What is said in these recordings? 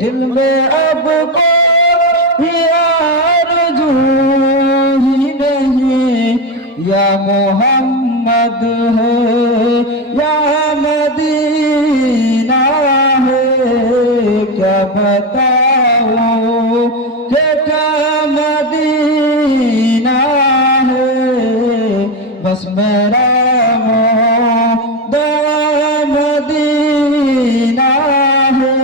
दिल में अब कोई आरज़ू ही नहीं, या मोहम्मद है या मदीना है। क्या बताऊं कि क्या मदीना है, बस मेरा मदीना है।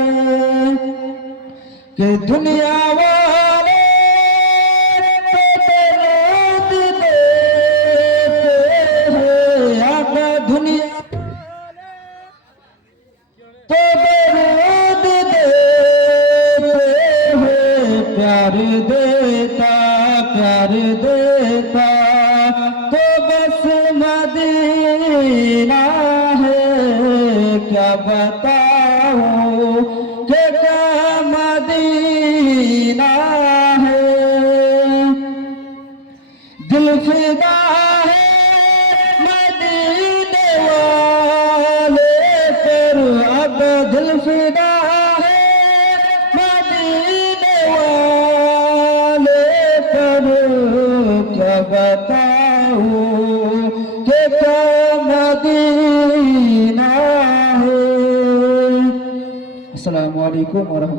कि दुनिया वाले तो दरूद देते हैं, आका दुनिया तो दरूद देते हैं। प्यार देता तो बस मदीना है। क्या बताऊं कि क्या मदीना है। दिल फिदा है मदीने वाले पर, अब दिल फिदा है मदीने वाले पर। क्या बताऊं कि क्या मदीना है। अस्सलामु अलैकुम व रहमतुल्लाह।